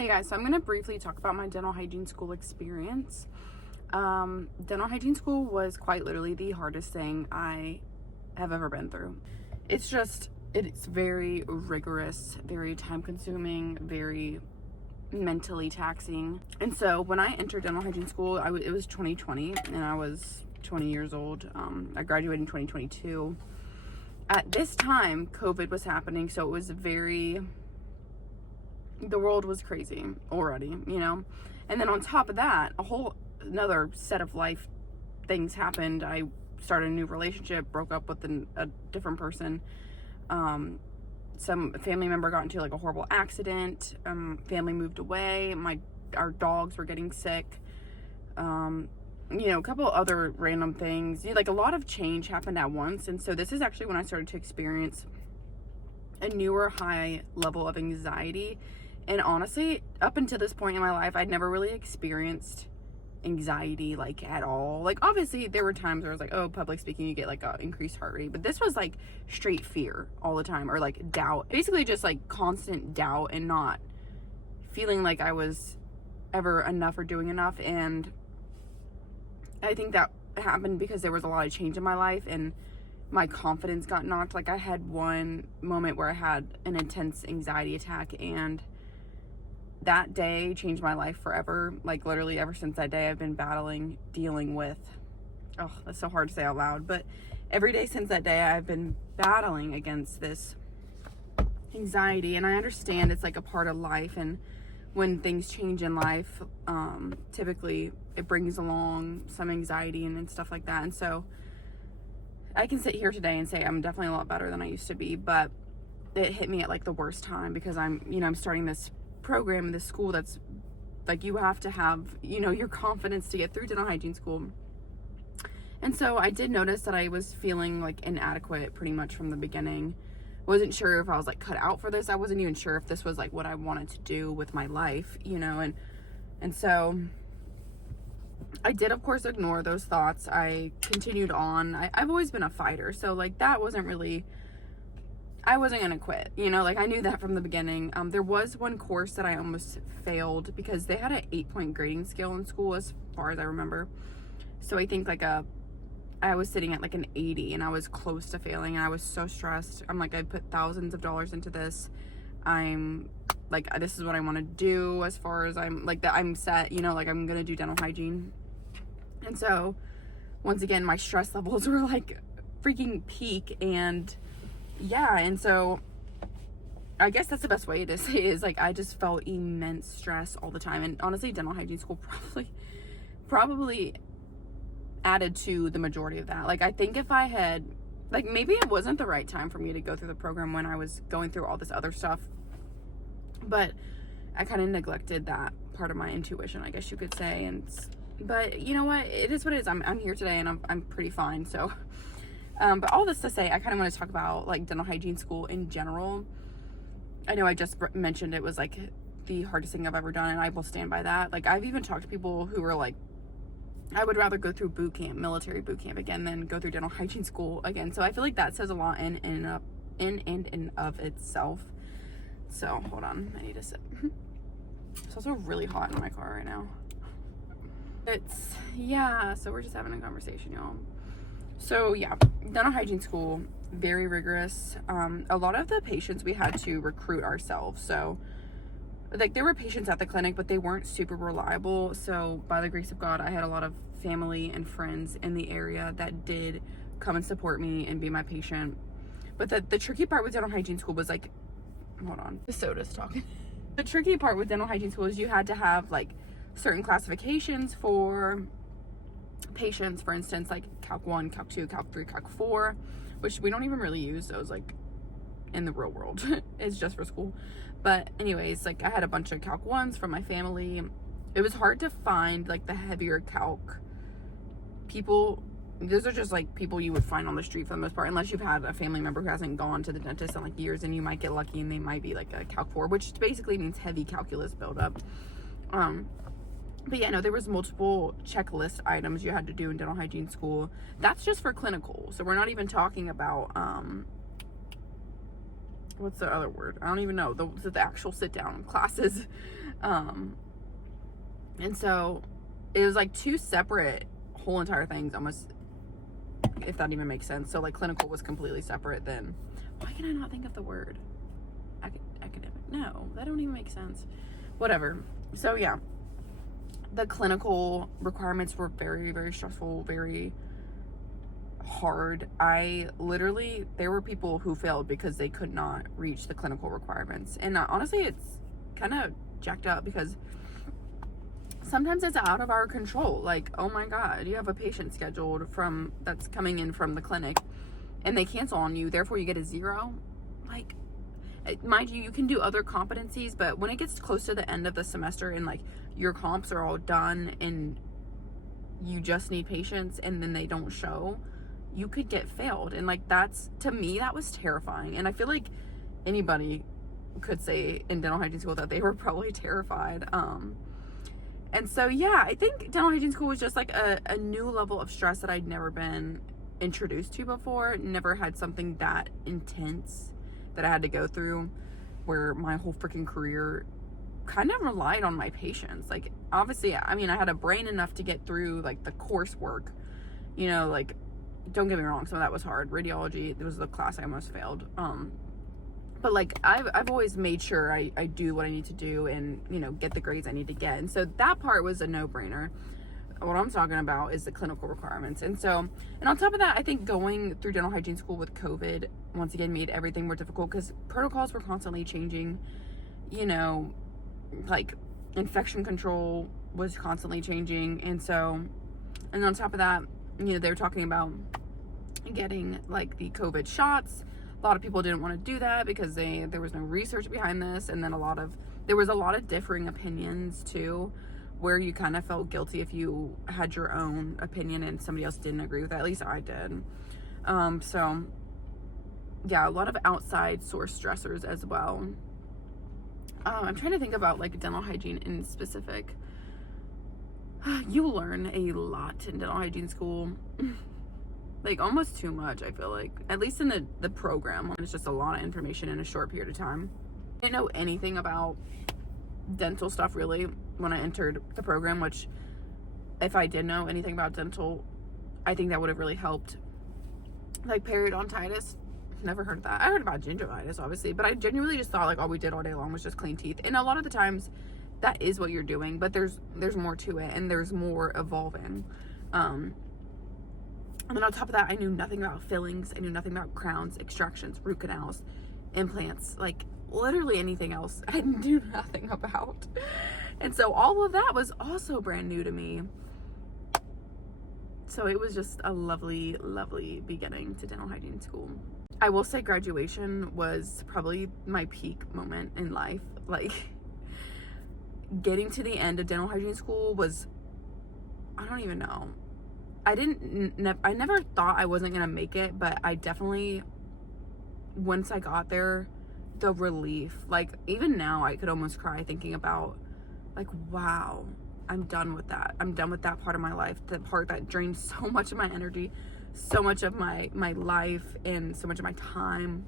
Hey guys, so I'm going to briefly talk about my dental hygiene school experience. Dental hygiene school was quite literally the hardest thing I have ever been through. It's very rigorous, very time consuming, very mentally taxing. And so when I entered dental hygiene school, it was 2020 and I was 20 years old. I graduated in 2022. At this time, COVID was happening, so it was the world was crazy already, And then on top of that, another set of life things happened. I started a new relationship, broke up with a different person. Some family member got into like a horrible accident. Family moved away. Our dogs were getting sick. A couple other random things. Like a lot of change happened at once. And so this is actually when I started to experience a newer high level of anxiety. And honestly, up until this point in my life, I'd never really experienced anxiety like at all. Like obviously there were times where I was like, oh, public speaking, you get like a increased heart rate, but this was like straight fear all the time, or like doubt, basically just like constant doubt and not feeling like I was ever enough or doing enough. And I think that happened because there was a lot of change in my life and my confidence got knocked. Like I had one moment where I had an intense anxiety attack, and that day changed my life forever. Like literally ever since that day, I've been dealing with, oh, that's so hard to say out loud, but every day since that day, I've been battling against this anxiety. And I understand it's like a part of life, and when things change in life, typically it brings along some anxiety and stuff like that. And so I can sit here today and say I'm definitely a lot better than I used to be, but it hit me at like the worst time because I'm starting this program, this school that's like, you have to have, your confidence to get through dental hygiene school. And so I did notice that I was feeling like inadequate pretty much from the beginning. Wasn't sure if I was like cut out for this. I wasn't even sure if this was like what I wanted to do with my life, and so I did, of course, ignore those thoughts. I continued on. I've always been a fighter, so like that wasn't really, I wasn't gonna quit, like I knew that from the beginning. There was one course that I almost failed because they had an 8-point grading scale in school as far as I remember. So I think I was sitting at like an 80 and I was close to failing, and I was so stressed. I'm like, I put thousands of dollars into this. I'm like, this is what I want to do as far as I'm set, like I'm gonna do dental hygiene. And so once again, my stress levels were like freaking peak, and so I guess that's the best way to say it, is like I just felt immense stress all the time. And honestly, dental hygiene school probably added to the majority of that. Like I think if I had, like, maybe it wasn't the right time for me to go through the program when I was going through all this other stuff, but I kind of neglected that part of my intuition, I guess you could say. But you know what, it is what it is. I'm here today and I'm pretty fine. So but all this to say, I kind of want to talk about like dental hygiene school in general. I know I just mentioned it was like the hardest thing I've ever done, and I will stand by that. Like I've even talked to people who were like, I would rather go through boot camp, military boot camp again, than go through dental hygiene school again. So I feel like that says a lot in and of itself. So hold on, I need to sip. It's also really hot in my car right now. So we're just having a conversation, y'all. So yeah, dental hygiene school, very rigorous. A lot of the patients we had to recruit ourselves. So like there were patients at the clinic, but they weren't super reliable. So by the grace of God, I had a lot of family and friends in the area that did come and support me and be my patient. But the tricky part with dental hygiene school was like, hold on, the soda's talking. The tricky part with dental hygiene school is you had to have like certain classifications for patients. For instance, like Calc 1, Calc 2, Calc 3, Calc 4, which we don't even really use those like in the real world. It's just for school. But anyways, like I had a bunch of Calc 1s from my family. It was hard to find like the heavier Calc people. Those are just like people you would find on the street for the most part, unless you've had a family member who hasn't gone to the dentist in like years, and you might get lucky and they might be like a Calc 4, which basically means heavy calculus buildup. But yeah, no, there was multiple checklist items you had to do in dental hygiene school. That's just for clinical. So we're not even talking about what's the other word? I don't even know. The actual sit down classes. And so it was like 2 separate whole entire things almost, if that even makes sense. So like clinical was completely separate than, why can I not think of the word? Academic. No, that don't even make sense. Whatever. So yeah, the clinical requirements were very, very stressful, very hard. There were people who failed because they could not reach the clinical requirements. And honestly, it's kind of jacked up because sometimes it's out of our control. Like, oh my God, you have a patient scheduled that's coming in from the clinic and they cancel on you, therefore you get a 0. Like, mind you, you can do other competencies, but when it gets close to the end of the semester and like your comps are all done and you just need patients and then they don't show, you could get failed. And like, to me, that was terrifying. And I feel like anybody could say in dental hygiene school that they were probably terrified. And so, yeah, I think dental hygiene school was just like a new level of stress that I'd never been introduced to before. Never had something that intense that I had to go through, where my whole freaking career kind of relied on my patients. Like, obviously, I mean, I had a brain enough to get through like the coursework, you know, like, don't get me wrong, some of that was hard. Radiology, it was the class I almost failed. But like, I've always made sure I do what I need to do and, you know, get the grades I need to get. And so that part was a no-brainer. What I'm talking about is the clinical requirements. And on top of that, I think going through dental hygiene school with COVID, once again, made everything more difficult because protocols were constantly changing. You know, like infection control was constantly changing. And on top of that, you know, they were talking about getting like the COVID shots. A lot of people didn't want to do that because there was no research behind this. And then there was a lot of differing opinions too, where you kind of felt guilty if you had your own opinion and somebody else didn't agree with it. At least I did. So yeah, a lot of outside source stressors as well. I'm trying to think about like dental hygiene in specific. You learn a lot in dental hygiene school. Like almost too much, I feel like, at least in the program. It's just a lot of information in a short period of time. I didn't know anything about dental stuff really when I entered the program, which if I did know anything about dental, I think that would have really helped. Like periodontitis, never heard of that. I heard about gingivitis obviously, but I genuinely just thought like all we did all day long was just clean teeth. And a lot of the times that is what you're doing, but there's more to it and there's more evolving. And then on top of that, I knew nothing about fillings. I knew nothing about crowns, extractions, root canals, implants, like literally anything else I knew nothing about. And so all of that was also brand new to me. So it was just a lovely, lovely beginning to dental hygiene school. I will say graduation was probably my peak moment in life. Like, getting to the end of dental hygiene school was, I don't even know. I never thought I wasn't gonna make it, but I definitely, once I got there, the relief, like even now I could almost cry thinking about like, wow, I'm done with that. I'm done with that part of my life, the part that drained so much of my energy, so much of my life and so much of my time,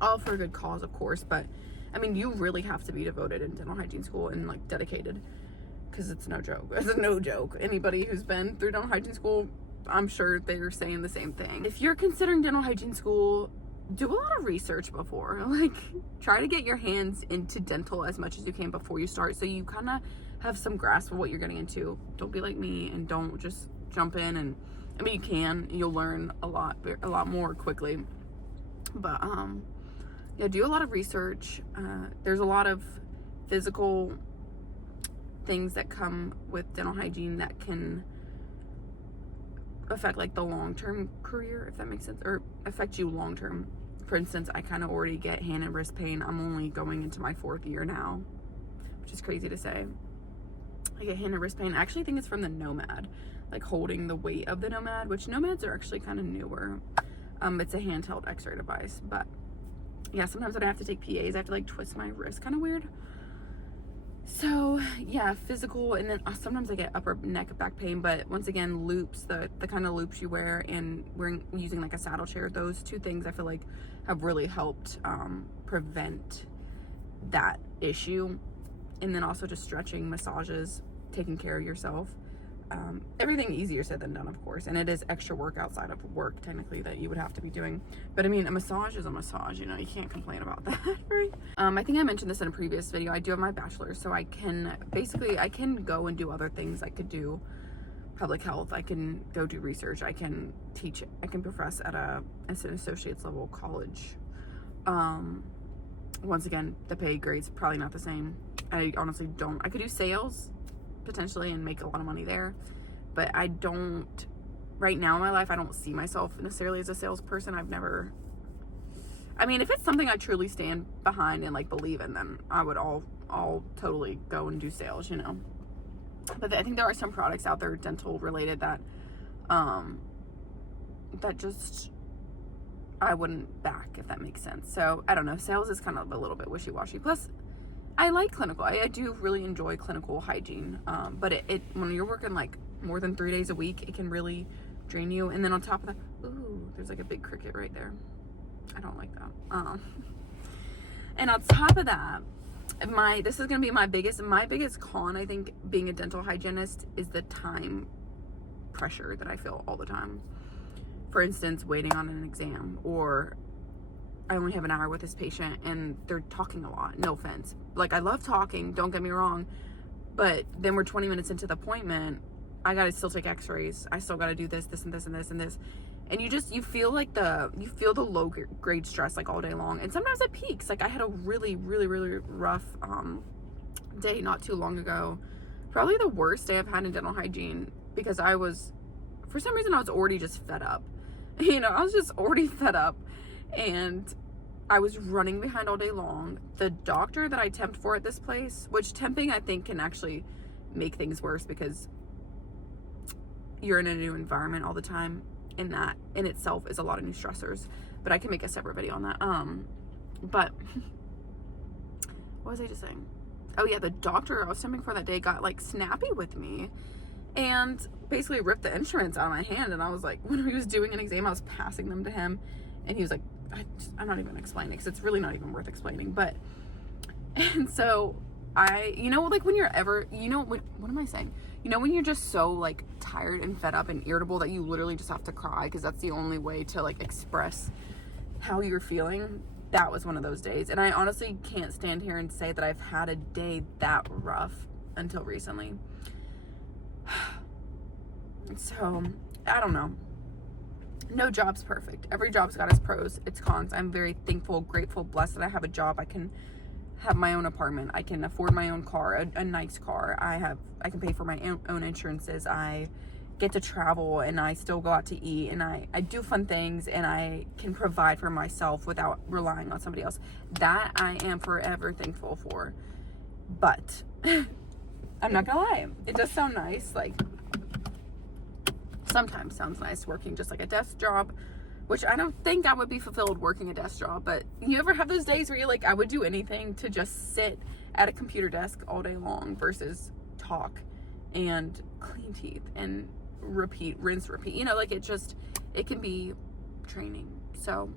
all for a good cause, of course. But I mean, you really have to be devoted in dental hygiene school and like dedicated, because it's no joke. It's no joke. Anybody who's been through dental hygiene school, I'm sure they're saying the same thing. If you're considering dental hygiene school, do a lot of research before. Like, try to get your hands into dental as much as you can before you start, so you kind of have some grasp of what you're getting into. Don't be like me and don't just jump in. And I mean, you'll learn a lot more quickly. But yeah, do a lot of research. There's a lot of physical things that come with dental hygiene that can affect like the long-term career, if that makes sense, or affect you long-term. For instance, I kind of already get hand and wrist pain. I'm only going into my 4th year now, which is crazy to say. I get hand and wrist pain. I actually think it's from the Nomad, like holding the weight of the Nomad, which Nomads are actually kind of newer. It's a handheld x-ray device, but yeah, sometimes when I have to take PAs, I have to like twist my wrist kind of weird. So yeah, physical, and then sometimes I get upper neck back pain, but once again, loops, the kind of loops you wear, and using like a saddle chair, those two things I feel like have really helped prevent that issue. And then also just stretching, massages, taking care of yourself. Everything easier said than done, of course, and it is extra work outside of work technically that you would have to be doing, but I mean, a massage is a massage, you know, you can't complain about that, right? I think I mentioned this in a previous video. I do have my bachelor's, so I can go and do other things. I could do public health, I can go do research, I can teach, I can profess at an associate's level college. Once again, the pay grade's probably not the same. I honestly don't. I could do sales potentially and make a lot of money there, but I don't, right now in my life, I don't see myself necessarily as a salesperson. I mean, if it's something I truly stand behind and like believe in, then I would all totally go and do sales, you know. But I think there are some products out there, dental related, that that just I wouldn't back, if that makes sense. So I don't know, sales is kind of a little bit wishy-washy. Plus I like clinical. I do really enjoy clinical hygiene, but it when you're working like more than 3 days a week, it can really drain you. And then on top of that, ooh, there's like a big cricket right there. I don't like that. And on top of that, this is gonna be my biggest con, I think, being a dental hygienist, is the time pressure that I feel all the time. For instance, waiting on an exam, or I only have an hour with this patient and they're talking a lot. No offense. Like, I love talking, don't get me wrong, but then we're 20 minutes into the appointment. I gotta still take x-rays. I still gotta do this and this and this and this. And you feel like the low grade stress like all day long. And sometimes it peaks. Like, I had a really, really, really rough day not too long ago. Probably the worst day I've had in dental hygiene, because for some reason I was already just fed up. You know, I was just already fed up. And I was running behind all day long. The doctor that I temped for at this place, which temping I think can actually make things worse, because you're in a new environment all the time, and that in itself is a lot of new stressors. But I can make a separate video on that. But what was I just saying? Oh yeah, the doctor I was temping for that day got like snappy with me and basically ripped the insurance out of my hand. And I was like, when he was doing an exam, I was passing them to him, and he was like, I'm not even explaining, because it's really not even worth explaining. But, and so you know, like when what am I saying? You know, when you're just so like tired and fed up and irritable that you literally just have to cry, because that's the only way to like express how you're feeling. That was one of those days. And I honestly can't stand here and say that I've had a day that rough until recently. So, I don't know. No job's perfect. Every job's got its pros, its cons. I'm very thankful, grateful, blessed that I have a job. I can have my own apartment. I can afford my own car, a nice car. I can pay for my own insurances. I get to travel, and I still go out to eat, and I do fun things, and I can provide for myself without relying on somebody else. That I am forever thankful for. But I'm not gonna lie, it does sound nice. Like, sometimes sounds nice working just like a desk job, which I don't think I would be fulfilled working a desk job. But you ever have those days where you're like, I would do anything to just sit at a computer desk all day long versus talk and clean teeth and rinse, repeat, you know, like it can be draining. So,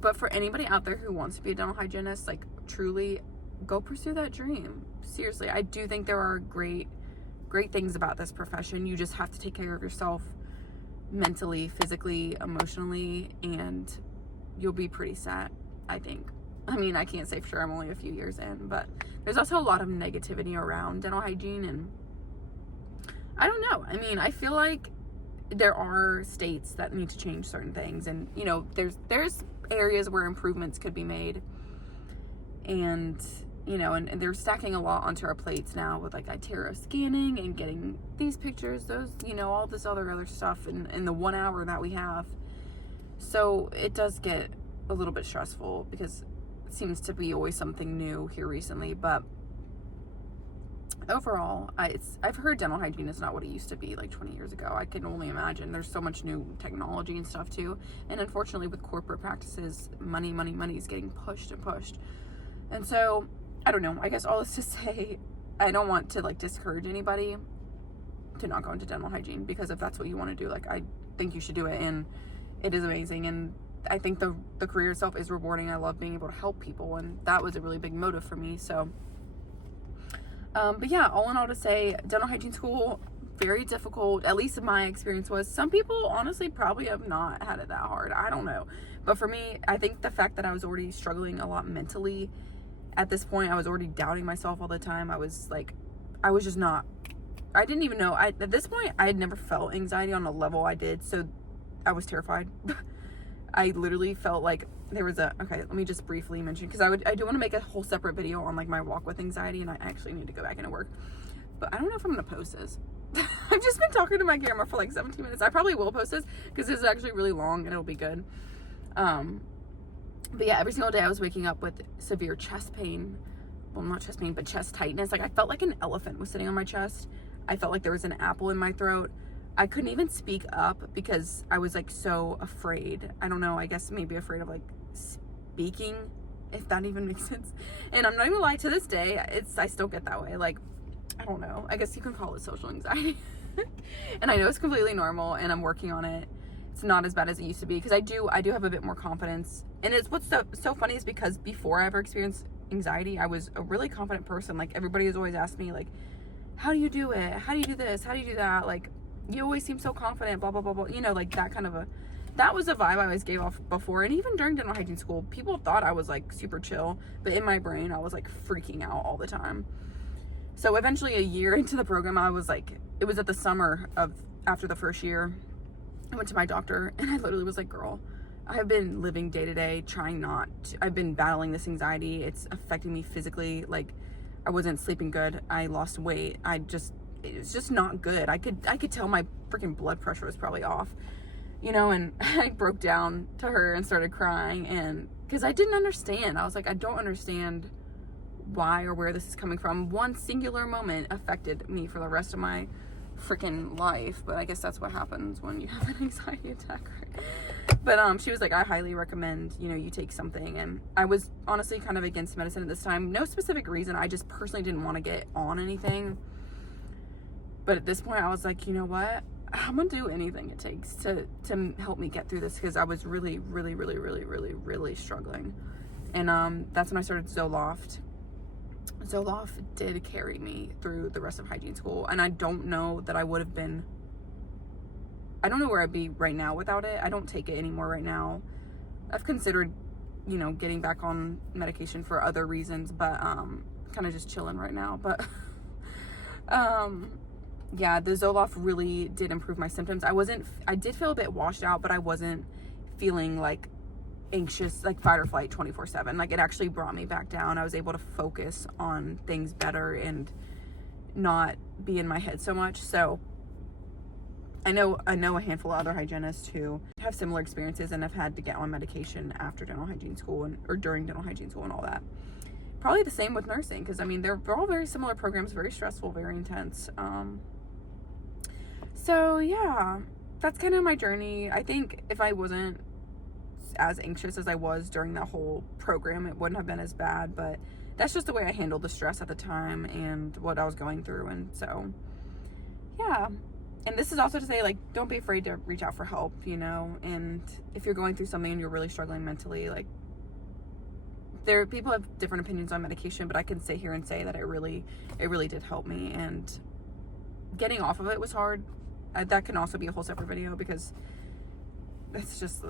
but for anybody out there who wants to be a dental hygienist, like, truly go pursue that dream. Seriously, I do think there are great things about this profession. You just have to take care of yourself mentally, physically, emotionally, and you'll be pretty set, I think. I mean, I can't say for sure, I'm only a few years in, but there's also a lot of negativity around dental hygiene, and I don't know. I mean, I feel like there are states that need to change certain things, and, you know, there's areas where improvements could be made, and, you know, and they're stacking a lot onto our plates now with like iTero scanning and getting these pictures, those, you know, all this other stuff in the 1 hour that we have. So it does get a little bit stressful, because it seems to be always something new here recently. But overall, I've heard dental hygiene is not what it used to be like 20 years ago. I can only imagine. There's so much new technology and stuff too. And unfortunately, with corporate practices, money is getting pushed and pushed. And so, I don't know. I guess all this to say, I don't want to like discourage anybody to not go into dental hygiene, because if that's what you want to do, like, I think you should do it, and it is amazing, and I think the career itself is rewarding. I love being able to help people, and that was a really big motive for me. So but yeah, all in all, to say, dental hygiene school, very difficult. At least my experience was. Some people honestly probably have not had it that hard, I don't know, but for me, I think the fact that I was already struggling a lot mentally at this point, I was already doubting myself all the time. I was just not, I didn't even know, at this point, I had never felt anxiety on a level I did, so I was terrified. I literally felt like there was okay, let me just briefly mention, because I do want to make a whole separate video on like my walk with anxiety, and I actually need to go back into work, but I don't know if I'm going to post this. I've just been talking to my camera for like 17 minutes. I probably will post this, because this is actually really long, and it'll be good. But yeah, every single day I was waking up with severe chest pain. Well, not chest pain, but chest tightness. Like, I felt like an elephant was sitting on my chest. I felt like there was an apple in my throat. I couldn't even speak up because I was like so afraid. I don't know, I guess maybe afraid of like speaking, if that even makes sense. And I'm not even gonna lie, to this day, I still get that way. Like, I don't know, I guess you can call it social anxiety. And I know it's completely normal, and I'm working on it. It's not as bad as it used to be, because I do have a bit more confidence. And it's what's so funny is because before I ever experienced anxiety, I was a really confident person. Like, everybody has always asked me, like, how do you do it? How do you do this? How do you do that? Like, you always seem so confident, blah, blah, blah, blah. You know, like that kind of that was a vibe I always gave off before. And even during dental hygiene school, people thought I was like super chill, but in my brain, I was like freaking out all the time. So eventually, a year into the program, I was like, it was at the summer after the first year, I went to my doctor, and I literally was like, girl, I have been living day to day I've been battling this anxiety. It's affecting me physically. Like, I wasn't sleeping good. I lost weight. It's just not good. I could tell my freaking blood pressure was probably off, you know, and I broke down to her and started crying, and because I didn't understand. I was like, I don't understand why or where this is coming from. One singular moment affected me for the rest of my freaking life, but I guess that's what happens when you have an anxiety attack, right? But she was like, I highly recommend, you know, you take something. And I was honestly kind of against medicine at this time. No specific reason. I just personally didn't want to get on anything. But at this point, I was like, you know what? I'm gonna do anything it takes to help me get through this, because I was really, really, really, really, really, really struggling. And that's when I started Zoloft. Zoloft did carry me through the rest of hygiene school, and I don't know that I would have been, I don't know where I'd be right now without it. I don't take it anymore right now. I've considered, you know, getting back on medication for other reasons, but kind of just chilling right now. But yeah, the Zoloft really did improve my symptoms. I did feel a bit washed out, but I wasn't feeling like anxious, like fight or flight 24/7. Like, it actually brought me back down. I was able to focus on things better and not be in my head so much. So I know a handful of other hygienists who have similar experiences and have had to get on medication after dental hygiene school or during dental hygiene school and all that. Probably the same with nursing, because I mean, they're all very similar programs, very stressful, very intense. So yeah, that's kind of my journey. I think if I wasn't as anxious as I was during that whole program, it wouldn't have been as bad, but that's just the way I handled the stress at the time and what I was going through. And so yeah, and this is also to say, like, don't be afraid to reach out for help, you know. And if you're going through something and you're really struggling mentally, like, people have different opinions on medication, but I can sit here and say that it really did help me. And getting off of it was hard. That can also be a whole separate video, because that's just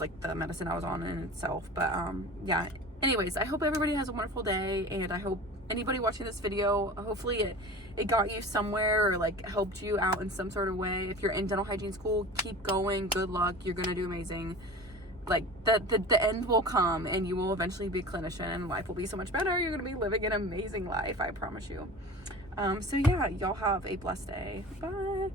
like the medicine I was on in itself. But yeah, anyways, I hope everybody has a wonderful day, and I hope anybody watching this video, hopefully it got you somewhere, or like helped you out in some sort of way. If you're in dental hygiene school, keep going. Good luck. You're gonna do amazing. Like, the end will come, and you will eventually be a clinician, and life will be so much better. You're gonna be living an amazing life, I promise you. So yeah, y'all have a blessed day. Bye.